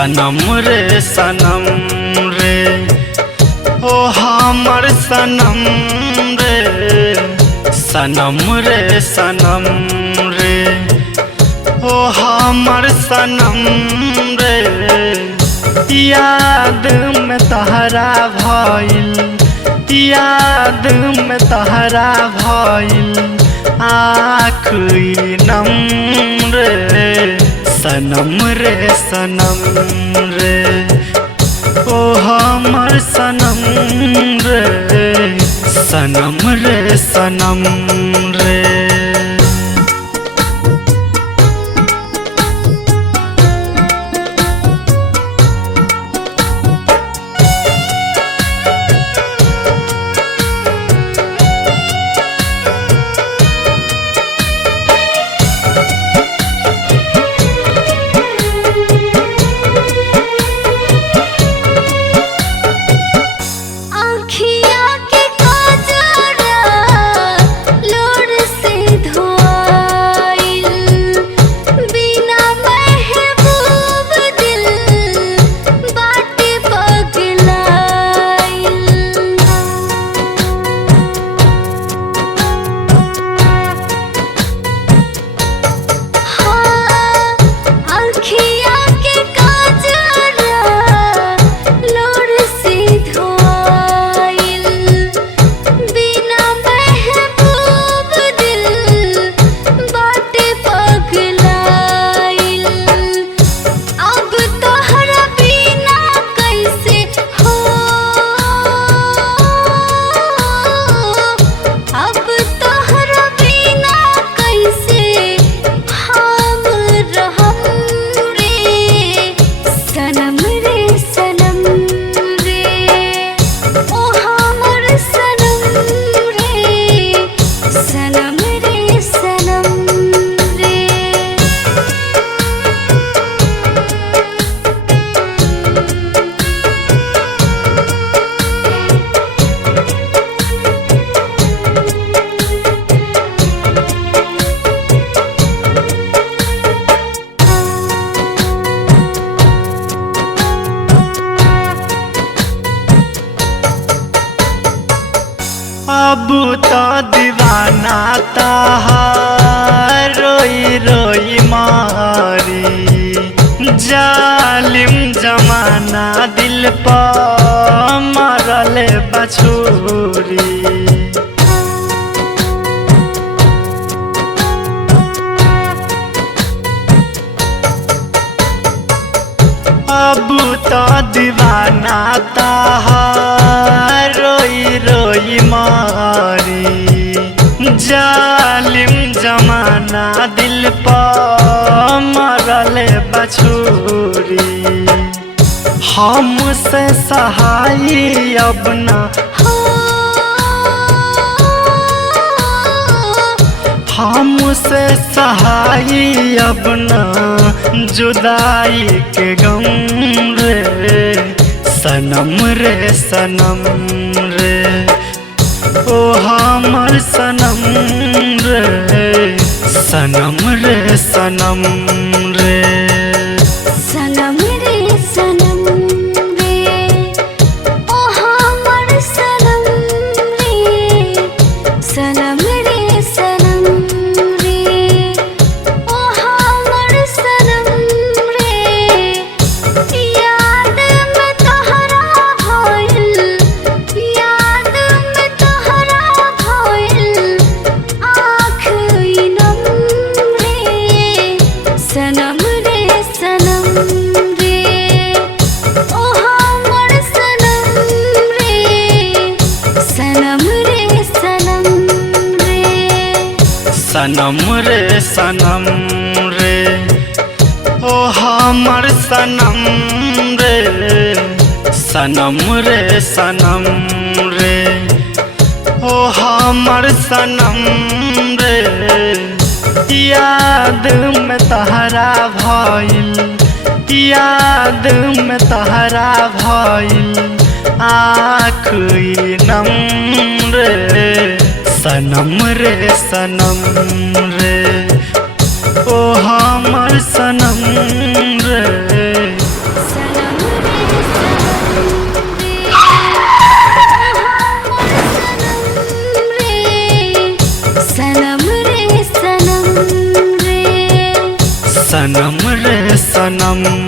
सनम रे सनम रे ओ हमर सनम रे सनम रे सनम रे ओ हमर सनम रे याद में तहरा भइल याद में तहरा भइल आखिरी नम रे सनम रे सनम रे ओ हमर सनम रे सनम रे सनम रे। अब तो दीवाना ताहार रोई रोई मारी जालिम जमाना दिल पर मरल बछूरी। अब तो दीवाना ताहार रोई रोई मारी जालिम जमाना दिल पर मरल बछूरी। हमसे सहाय अब ना हमसे सहाय अब ना जुदाई के गम रे सनम रे सनम रे ओ हमर सनम रे सनम रे सनम रे सनम रे सनम रे ओ हमर सनम रे सनम रे सनम रे ओ हमर सनम रे याद में तहरा भइल याद में तहरा भइल आखिरी नम रे सनम रे सनम रे ओ हमर सनम रे सनम रे सनम रे सनम रे सनम रे ओ हमर सनम रे सनम रे सनम रे ओ हमर सनम रे याद में तहरा भइल याद में तहरा भइल आखिरी नम रे सनम रे सनम रे ओ हमर सनम रे। सनम